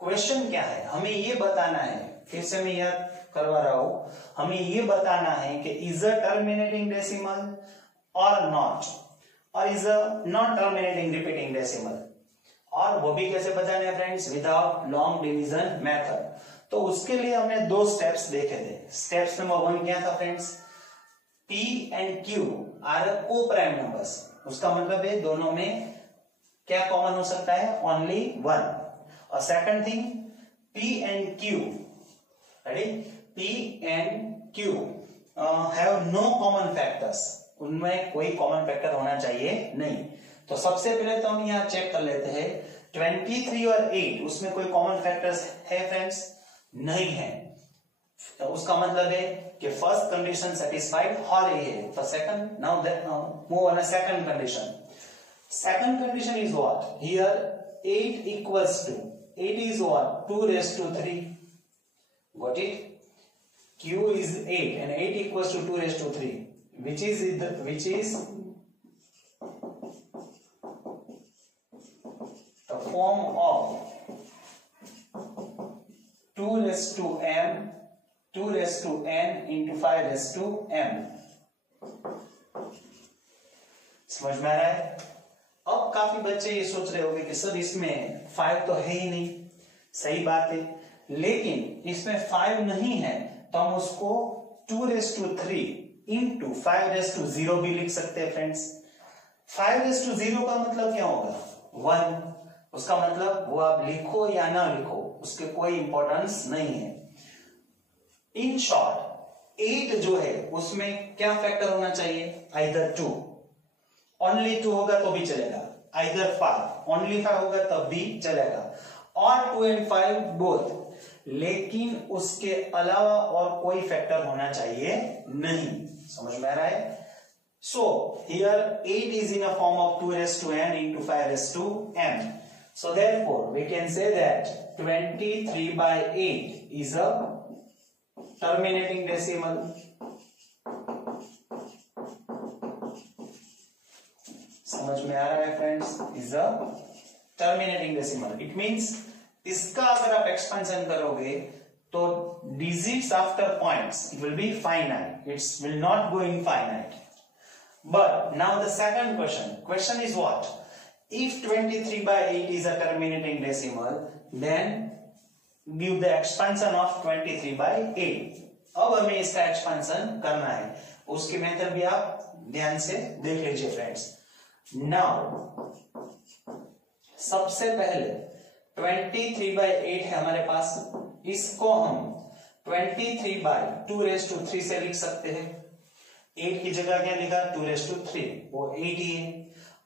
क्वेश्चन क्या है, हमें ये बताना है, फिर से मैं याद करवा रहा हूं, हमें ये बताना है कि इज अ टर्मिनेटिंग डेसिमल और नॉट, और is a non terminating repeating decimal, और वो भी कैसे बताना है friends, without long division method. तो उसके लिए हमने 2 स्टेप्स देखे थे। स्टेप्स नंबर 1 क्या था friends, p and q are coprime numbers, उसका मतलब है दोनों में क्या कॉमन हो सकता है, ओनली 1। और second thing, p and q, ready, p and q have no common factors, उनमें कोई कॉमन फैक्टर होना चाहिए नहीं। तो सबसे पहले तो हम यहाँ चेक कर लेते हैं 23 और 8, उसमें कोई कॉमन फैक्टर्स है फ्रेंड्स? नहीं है। तो उसका मतलब है कि फर्स्ट कंडीशन सेटिस्फाइड हो रही है। तो second, now move on a second condition. Second condition is what, here 8 equals to, 8 is what, 2 raised to 3। Got it? Q is 8 and 8 equals to 2 raised to 3, which is the form of 2 raised to m, 2 raised to n into 5 raised to m। समझ में आ रहा है? अब काफी बच्चे ये सोच रहे होंगे कि सर इसमें 5 तो है ही नहीं, सही बात है, लेकिन इसमें 5 नहीं है तो हम उसको 2 raised to 3 into 5 raised to 0 भी लिख सकते हैं फ्रेंड्स। 5 raised to 0 का मतलब क्या होगा, 1। उसका मतलब वो आप लिखो या ना लिखो, उसके कोई इंपॉर्टेंस नहीं है। इन शॉर्ट 8 जो है उसमें क्या फैक्टर होना चाहिए, आइदर 2, ओनली 2 होगा तो भी चलेगा, आइदर 5, ओनली 5 होगा तब भी चलेगा, और 2 and 5 बोथ, लेकिन उसके अलावा और कोई फैक्टर होना चाहिए नहीं। समझ में आ रहा है? So here 8 is in a form of 2 raised to n into 5 raised to m. So therefore we can say that 23 by 8 is a terminating decimal। समझ में आ रहा है friends, is a terminating decimal. It means इसका अगर आप expansion करोगे तो digits after points it will be finite, it's will not go infinite. But now the second question is what, if 23 by 8 is a terminating decimal, then give the expansion of 23 by 8। अब हमें इसका expansion करना है, उसकी method भी आप ध्यान से देख लीजिए फ्रेंड्स। नाउ सबसे पहले 23 by 8 है हमारे पास, इसको हम 23 by 2 raised to 3 से लिख सकते हैं। 8 की जगह क्या लिखा, 2 raised to 3, वो 8 ही है।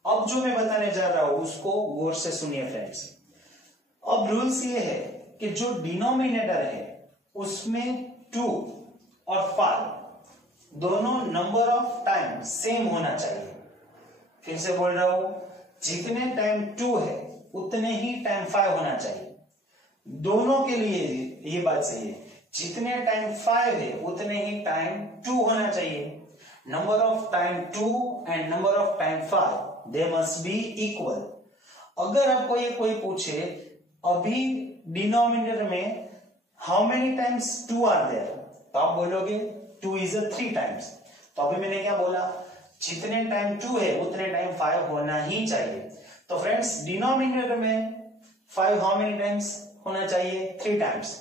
अब जो मैं बताने जा रहा हूं उसको गौर से सुनिए फ्रेंड्स। अब रूल्स ये है कि जो डिनोमिनेटर है उसमें 2 और 5 दोनों नंबर ऑफ टाइम सेम होना चाहिए। फिर से बोल रहा हूं, जितने टाइम 2 है उतने ही टाइम 5 होना चाहिए। दोनों के लिए ये बात सही है, जितने टाइम 5 है उतने ही टाइम 2 होना चाहिए। Number of time 2 and number of time 5 they must be equal. अगर आपको ये कोई पूछे अभी डिनोमिनेटर में how many times 2 are there, तो आप बोलोगे 2 इज 3 टाइम्स। तो अभी मैंने क्या बोला, जितने टाइम 2 है उतने टाइम 5 होना ही चाहिए। तो फ्रेंड्स डिनोमिनेटर में 5 हाउ मेनी टाइम्स होना चाहिए, 3 टाइम्स।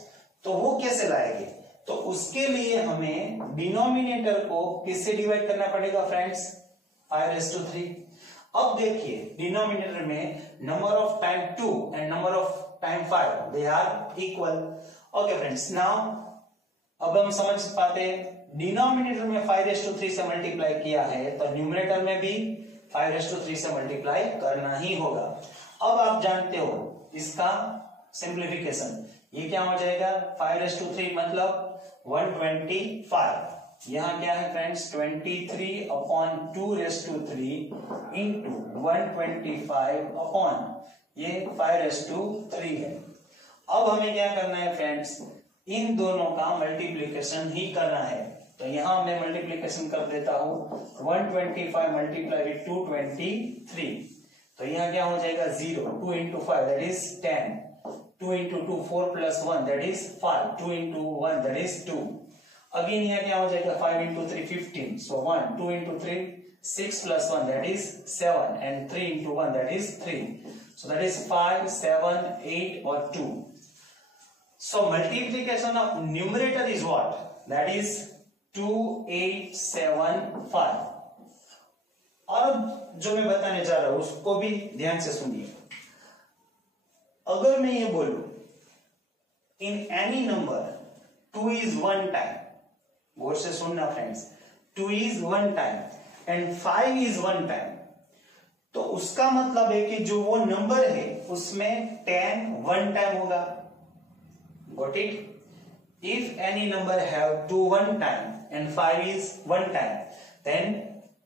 तो वो कैसे लाएंगे, तो उसके लिए हमें डिनोमिनेटर को किससे डिवाइड करना पड़ेगा फ्रेंड्स, 5/3। अब देखिए डिनोमिनेटर में number of time 2 and number of time 5 they are equal. Okay friends, now अब हम समझ पाते हैं डिनोमिनेटर में 5/3 से मल्टीप्लाई किया है तो न्यूमरेटर में भी 5/3 से मल्टीप्लाई करना ही होगा। अब आप जानते हो इसका सिंप्लीफिकेशन, ये क्या हो जाएगा 5/3 मतलब 125। यहां क्या है फ्रेंड्स 23/2/3 इंटू 125 ये 5/3 है। अब हमें क्या करना है फ्रेंड्स, इन दोनों का मल्टीप्लीकेशन ही करना है। तो यहां मैं मल्टीप्लीकेशन कर देता हूं 125 मल्टीप्लाई विद 223। तो यहां क्या हो जाएगा 0, 2 into 5 that is 10, 2 into 2 4 plus 1 that is 5, 2 into 1 that is 2। Again यहाँ क्या हो जाएगा 5 into 3 15, so 1, 2 into 3 6 plus 1 that is 7 and 3 into 1 that is 3, so that is 5 7 8 or 2। So multiplication of numerator is what, that is 2875। और जो मैं बताने जा रहा हूं उसको भी ध्यान से सुनिए। अगर मैं ये बोलूं in any number 2 is 1 time, गौर से सुनना friends, 2 is 1 time and 5 is 1 time, तो उसका मतलब है कि जो वो नंबर है उसमें 10 1 टाइम होगा। Got it? If any number have 2 1 time and 5 is 1 time, then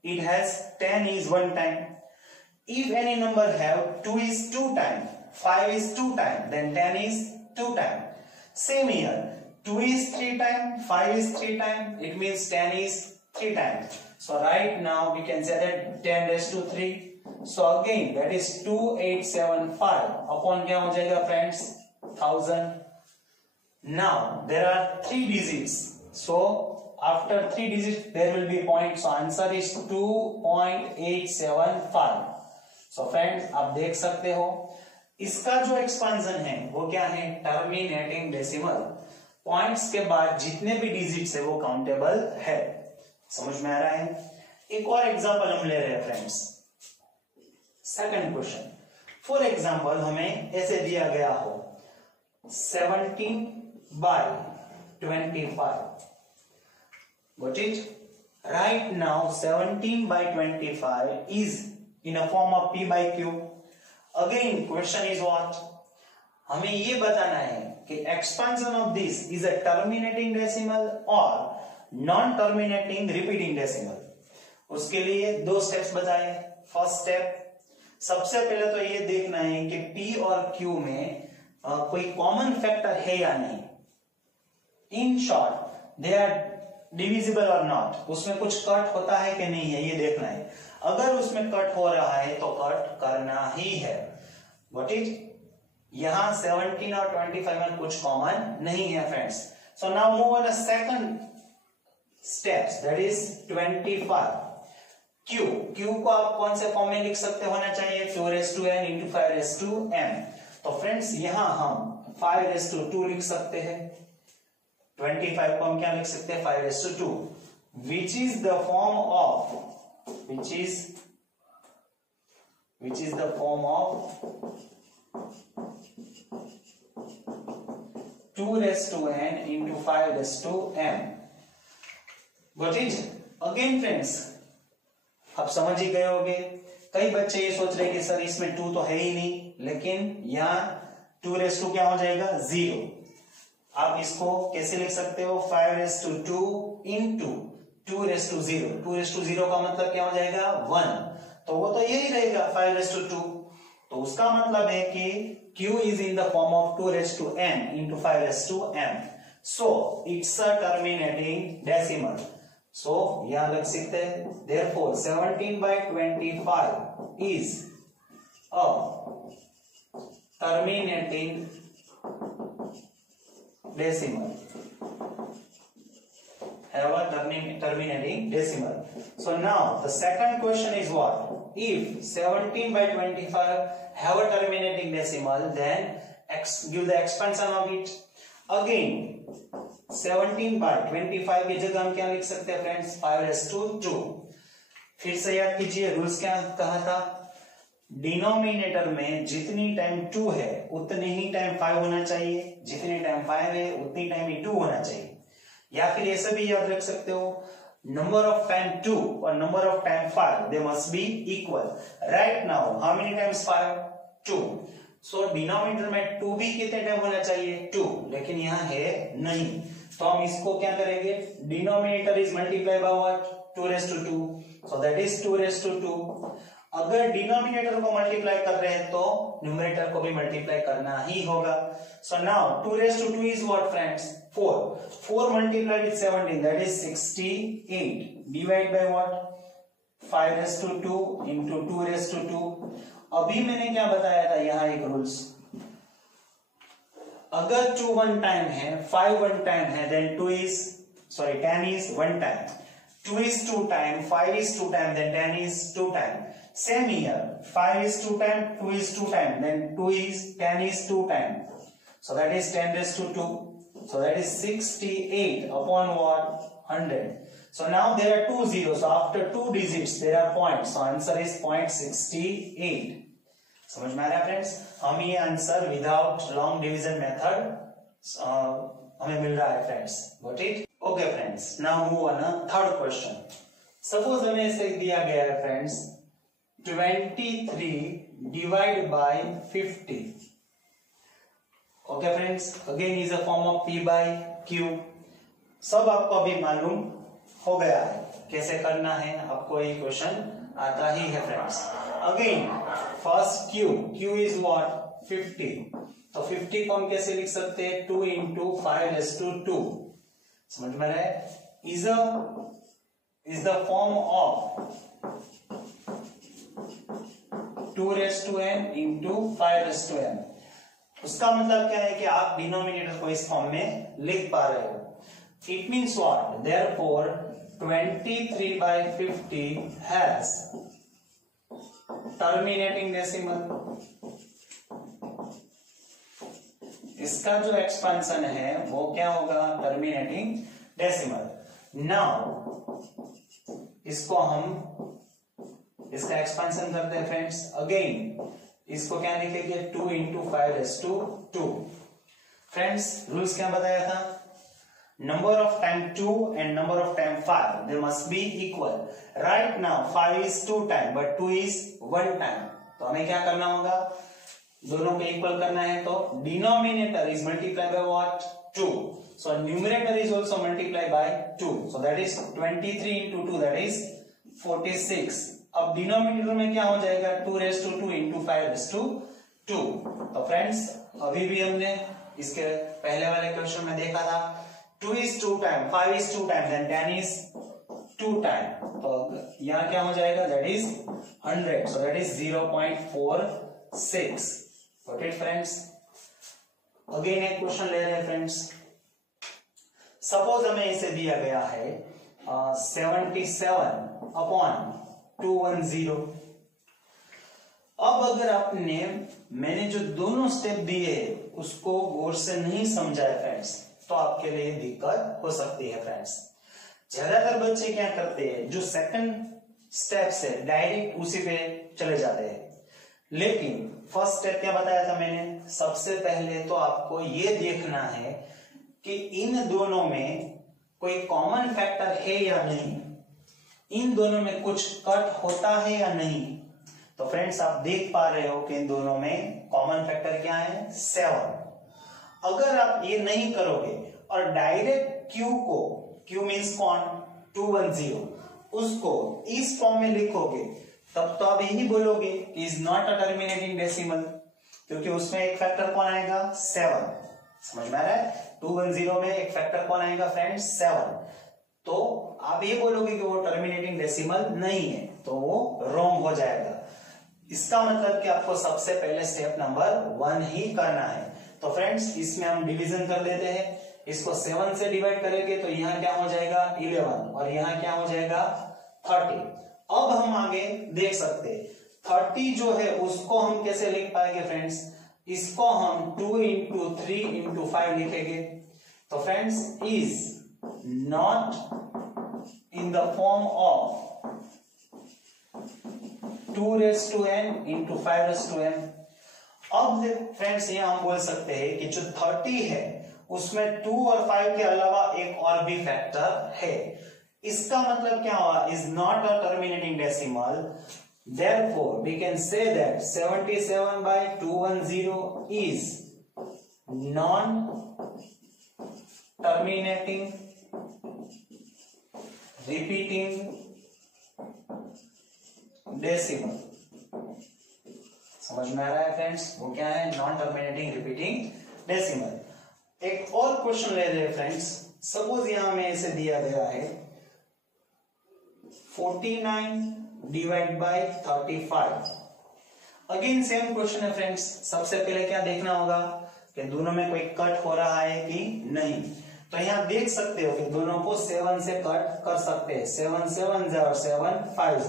it has 10 is 1 time. If any number have 2 is 2 time, 5 is 2 time, then 10 is 2 time. Same here, 2 is 3 time, 5 is 3 time, it means 10 is 3 times. So right now we can say that 10/3. So again that is 2875 upon क्या हो जाएगा friends 1000। Now there are 3 digits, so after 3 digits there will be a point, so answer is 2.875। so friends आप देख सकते हो इसका जो expansion है वो क्या है, टर्मिनेटिंग डेसिमल। पॉइंट्स के बाद जितने भी डिजिट्स है वो काउंटेबल है। समझ में आ रहा है? एक और एग्जांपल हम ले रहे हैं friends, second question. For example हमें ऐसे दिया गया हो 17/25। Got it? Right now 17/25 is in a form of p by q. Again question is what? हमें ये बताना है कि expansion of this is a terminating decimal or non-terminating repeating decimal। उसके लिए 2 स्टेप्स बताए। फर्स्ट स्टेप, सबसे पहले तो ये देखना है कि p और q में कोई कॉमन फैक्टर है या नहीं। In short they are divisible और नॉट, उसमें कुछ कट होता है कि नहीं है ये देखना है। अगर उसमें कट हो रहा है तो कट करना ही है। व्हाट इज, यहां 17 और 25 में कुछ कॉमन नहीं है friends. So now move on the second steps, that is 25। Q को आप कौन से फॉर्म में लिख सकते होना चाहिए, 4n into 5m। तो फ्रेंड्स यहां हम 5/2 लिख सकते हैं, 25 को हम क्या लिख सकते हैं 5/2, which is the form of 2n into 5m। Got it? Again friends, आप समझ ही गए होंगे। कई बच्चे ये सोच रहे कि सर इसमें 2 तो है ही नहीं, लेकिन यहाँ 2/2 क्या हो जाएगा 0। आप इसको कैसे लिख सकते हो 5/2 into 2/0। 2/0 का मतलब क्या हो जाएगा 1, तो वो तो यही रहेगा 5/2। तो उसका मतलब है कि q is in the form of 2 raised to n into 5 raised to m. So it's a terminating decimal. So यहां लग सकते हैं, therefore 17/25 is a terminating decimal. Have a terminating decimal. So now the second question is what? If 17/25 have a terminating decimal, then give the expansion of it. Again 17/25 की जगह हम क्या लिख सकते हैं फ्रेंड्स? 5/2. फिर से याद कीजिए रूल्स क्या कहा था? डिनोमिनेटर में जितनी टाइम 2 है उतनी ही टाइम 5 होना चाहिए, जितनी टाइम 5 है उतनी टाइम ही 2 होना चाहिए। या फिर ऐसे भी याद रख सकते हो, number of time 2 और number of time 5 they must be equal. Right now how many times 5? 2. So denominator में 2 भी कितने टाइम होना चाहिए? 2, लेकिन यहाँ है नहीं, तो हम इसको क्या करेंगे? Denominator is multiply by what? 2/2, so that is 2/2. अगर डिनोमिनेटर को मल्टीप्लाई कर रहे हैं तो न्यूमरेटर को भी मल्टीप्लाई करना ही होगा। So now 2/2 is what friends? 4. 4 multiplied with 17, that is 68. Divide by what? 5/2 into 2/2. अभी मैंने क्या बताया था? यहाँ एक रूल्स, अगर 2 1 टाइम है, 5 1 टाइम है, then 10 is 1 time. 2 is 2 time, 5 is 2 time, then 10 is 2 time. Same here, 5 is 2 time, 2 is 2 time, then 10 is 2 time. So that is 10/2. So that is 68 upon what? 100. So now there are 2 zeros. So after 2 digits there are points. So answer is 0.68. समझ में आ रहा है friends? हम ये answer without long division method हमें मिल रहा है friends. Got it? Okay friends, now move on third question. Suppose हमें इसे दिया गया है friends 23 divide by 50. Okay friends, again is a form of p by q. सब आपको अभी मालूम हो गया है कैसे करना है, आपको ये क्वेश्चन आता ही है friends. Again first q is what? 50. तो 50 को हम कैसे लिख सकते हैं? 2 into 5/2. समझ में रहे? Is the form of 2n into 5n. उसका मतलब क्या है कि आप डिनोमिनेटर को इस फॉर्म में लिख पा रहे हो। It means what? Therefore 23/50 has terminating decimal. इसका जो एक्सपेंशन है वो क्या होगा? Terminating decimal. नाउ इसको हम इसका एक्सपेंशन करते हैं फ्रेंड्स। अगेन इसको क्या लिखेंगे? 2 into 5/2. फ्रेंड्स रूल्स क्या बताया था? Number of time 2 and number of time 5 they must be equal. Right now 5 is 2 time but 2 is 1 time. तो हमें क्या करना होगा? दोनों को इक्वल करना है, तो denominator is multiply by what? 2. So numerator is also multiply by 2. So that is 23 into 2, that is 46. अब डिनोमिनेटर में क्या हो जाएगा? 2/2 into 5/2. तो फ्रेंड्स अभी भी हमने इसके पहले वाले क्वेश्चन में देखा था 2 is 2 time, 5 is 2 time, then 10 is 2 time. तो यहाँ क्या हो जाएगा? That is 100. So that is 0.46. Okay friends, again एक क्वेश्चन ले रहे हैं फ्रेंड्स। सपोज हमें इसे दिया गया है 77/210. अब अगर आपने मैंने जो दोनों स्टेप दिए उसको गौर से नहीं समझा है फ्रेंड्स, तो आपके लिए दिक्कत हो सकती है फ्रेंड्स। ज्यादातर बच्चे क्या करते हैं, जो सेकंड स्टेप से डायरेक्ट उसी पे चले जाते हैं। लेकिन फर्स्ट स्टेप क्या बताया था मैंने? सबसे पहले तो आपको ये देखना है कि इन दोनों में कोई कॉमन फैक्टर है या नहीं, इन दोनों में कुछ कट होता है या नहीं। तो फ्रेंड्स आप देख पा रहे हो कि इन दोनों में कॉमन फैक्टर क्या है? 7। अगर आप ये नहीं करोगे और डायरेक्ट Q मीन्स कौन? 210, उसको इस फॉर्म में लिखोगे, तब तो आप यही बोलोगे is not a terminating decimal, क्योंकि उसमें एक फैक्टर कौन आएगा 7। समझ में आ रहा है? 210 में एक फैक्टर कौन आएगा फ्रेंड्स 7। तो आप ये बोलोगे कि वो टर्मिनेटिंग डेसिमल नहीं है, तो वो रॉन्ग हो जाएगा। इसका मतलब कि आपको सबसे पहले स्टेप नंबर 1 ही करना है। तो फ्रेंड्स इसमें हम डिवीजन कर लेते हैं। इसको 7 से डिवाइड करेंगे तो यहाँ क्या हो जाएगा 11 और यहाँ क्या हो जाएगा 30। अब हम आगे देख सकते हैं 30 जो है उसको हम कैसे लिख पाएंगे फ्रेंड्स, इसको हम 2 इंटू 3 इंटू 5 लिखेंगे। तो friends is not in the form of 2n into 5n। अब फ्रेंड्स ये हम बोल सकते हैं कि जो 30 है उसमें 2 और 5 के अलावा एक और भी फैक्टर है। इसका मतलब क्या हुआ, is not a terminating decimal, therefore we can say that 77 by 210 is non terminating repeating decimal। समझ में आ रहा है फ्रेंड्स, वो क्या है नॉन टर्मिनेटिंग रिपीटिंग डेसिमल। एक और क्वेश्चन ले रहे हैं फ्रेंड्स, सपोज यहां में इसे दिया गया है 49 divide by 35। Again same question है फ्रेंड्स। सबसे पहले क्या देखना होगा कि दोनों में कोई कट हो रहा है कि नहीं। तो यहां देख सकते हो कि दोनों को 7 से कट कर सकते हैं, 7 7 और 7 5।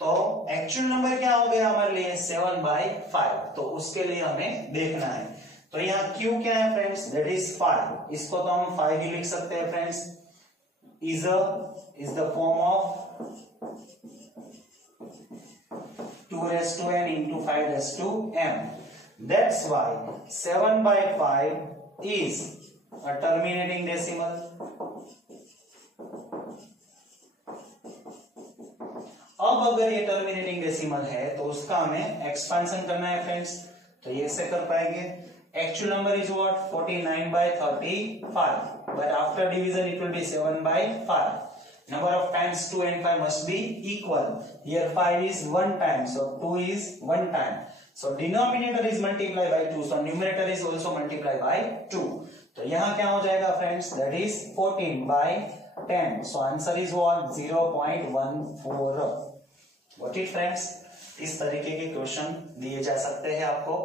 तो एक्चुअल नंबर क्या हो गया हमारे लिए 7/5। तो उसके लिए हमें देखना है। तो यहाँ Q क्या है फ्रेंड्स, दैट इज 5। इसको तो हम 5 ही लिख सकते हैं friends. Is the form of 2n into 5m। That's why 7/5 is a terminating decimal। अब अगर ये टर्मिनेटिंग डेसिमल है तो उसका हमें एक्सपेंशन करना है फ्रेंड्स। तो ये ऐसे कर पाएंगे, actual number is what 49/35, but after division it will be 7/5। Number of times 2 and 5 must be equal. Here 5 is 1 time, so 2 is 1 time. So denominator is multiplied by 2, so numerator is also multiplied by 2. तो यहाँ क्या हो जाएगा friends, that is 14/10. So answer is what 0.14। Got it friends? इस तरीके के question दिए जा सकते हैं आपको।